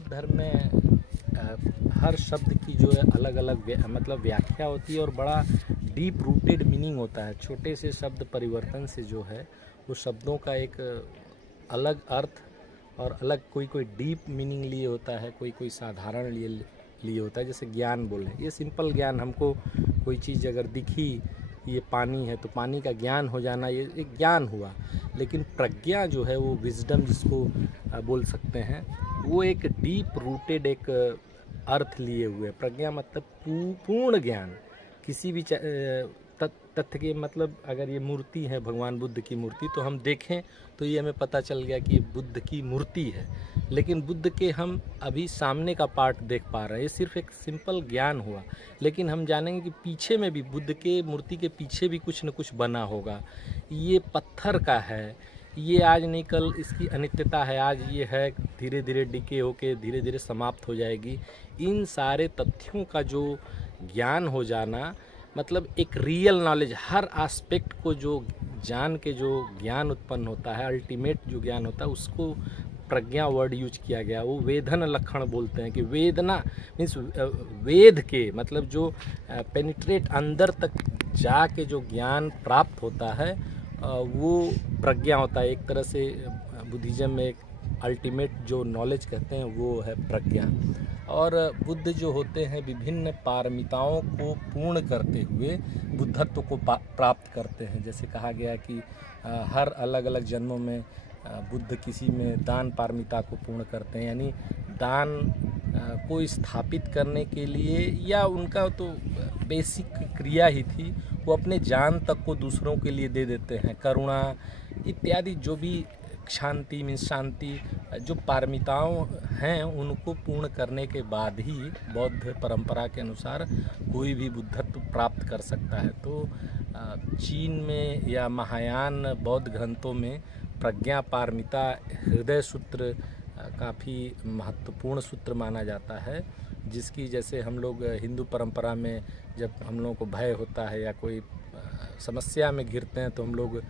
बौद्ध धर्म में हर शब्द की जो है अलग अलग मतलब व्याख्या होती है और बड़ा डीप रूटेड मीनिंग होता है। छोटे से शब्द परिवर्तन से जो है वो शब्दों का एक अलग अर्थ और अलग कोई डीप मीनिंग लिए होता है, कोई साधारण लिए होता है। जैसे ज्ञान बोले, ये सिंपल ज्ञान, हमको कोई चीज़ अगर दिखी ये पानी है तो पानी का ज्ञान हो जाना ये एक ज्ञान हुआ। लेकिन प्रज्ञा जो है वो विजडम जिसको बोल सकते हैं, वो एक डीप रूटेड एक अर्थ लिए हुए। प्रज्ञा मतलब पूर्ण ज्ञान, किसी भी तथ्य के, मतलब अगर ये मूर्ति है भगवान बुद्ध की मूर्ति तो हम देखें तो ये हमें पता चल गया कि ये बुद्ध की मूर्ति है, लेकिन बुद्ध के हम अभी सामने का पार्ट देख पा रहे हैं, ये सिर्फ एक सिंपल ज्ञान हुआ। लेकिन हम जानेंगे कि पीछे में भी, बुद्ध के मूर्ति के पीछे भी कुछ न कुछ बना होगा। ये पत्थर का है, ये आज नहीं कल इसकी अनित्यता है, आज ये है धीरे धीरे डिके होके धीरे धीरे समाप्त हो जाएगी। इन सारे तथ्यों का जो ज्ञान हो जाना, मतलब एक रियल नॉलेज, हर एस्पेक्ट को जो जान के जो ज्ञान उत्पन्न होता है, अल्टीमेट जो ज्ञान होता है, उसको प्रज्ञा वर्ड यूज किया गया। वो वेदन लक्षण बोलते हैं कि वेदना मीन्स वेद के, मतलब जो पेनिट्रेट अंदर तक जाके जो ज्ञान प्राप्त होता है वो प्रज्ञा होता है। एक तरह से बुद्धिज़्म में एक अल्टीमेट जो नॉलेज कहते हैं वो है प्रज्ञा। और बुद्ध जो होते हैं विभिन्न पारमिताओं को पूर्ण करते हुए बुद्धत्व को प्राप्त करते हैं। जैसे कहा गया कि हर अलग अलग जन्मों में बुद्ध किसी में दान पारमिता को पूर्ण करते हैं, यानी दान को स्थापित करने के लिए, या उनका तो बेसिक क्रिया ही थी, वो अपने जान तक को दूसरों के लिए दे देते हैं। करुणा इत्यादि जो भी शांति मीन्स शांति जो पारमिताओं हैं उनको पूर्ण करने के बाद ही बौद्ध परंपरा के अनुसार कोई भी बुद्धत्व प्राप्त कर सकता है। तो चीन में या महायान बौद्ध ग्रंथों में प्रज्ञा पारमिता हृदय सूत्र काफ़ी महत्वपूर्ण सूत्र माना जाता है, जिसकी जैसे हम लोग हिंदू परंपरा में जब हम लोगों को भय होता है या कोई समस्या में घिरते हैं तो हम लोग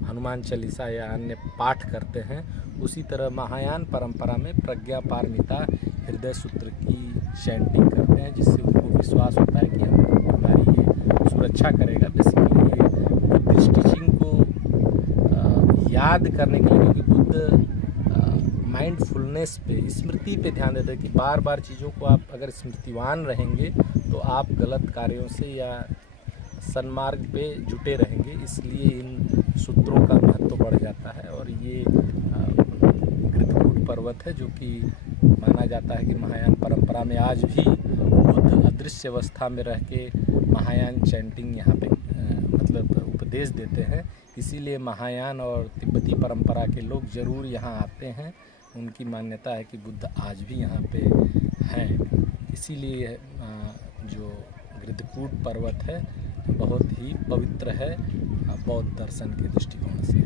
हनुमान चालीसा या अन्य पाठ करते हैं, उसी तरह महायान परंपरा में प्रज्ञा पारमिता हृदय सूत्र की चैंटिंग करते हैं, जिससे उनको विश्वास होता है कि हमारी ये सुरक्षा करेगा। बेसिकली ये बुद्धिस्ट टीचिंग को याद करने के लिए, क्योंकि बुद्ध माइंडफुलनेस पे, स्मृति पे ध्यान देते हैं कि बार बार चीज़ों को आप अगर स्मृतिवान रहेंगे तो आप गलत कार्यों से या सन्मार्ग पे जुटे रहेंगे। इसलिए इन सूत्रों का महत्व बढ़ जाता है। और ये गृद्धकूट पर्वत है जो कि माना जाता है कि महायान परंपरा में आज भी बुद्ध अदृश्य अवस्था में रह के महायान चैंटिंग यहाँ पे मतलब उपदेश देते हैं। इसीलिए महायान और तिब्बती परंपरा के लोग ज़रूर यहाँ आते हैं। उनकी मान्यता है कि बुद्ध आज भी यहाँ पे हैं। इसीलिए जो गृद्धकूट पर्वत है बहुत ही पवित्र है बौद्ध दर्शन के दृष्टिकोण से।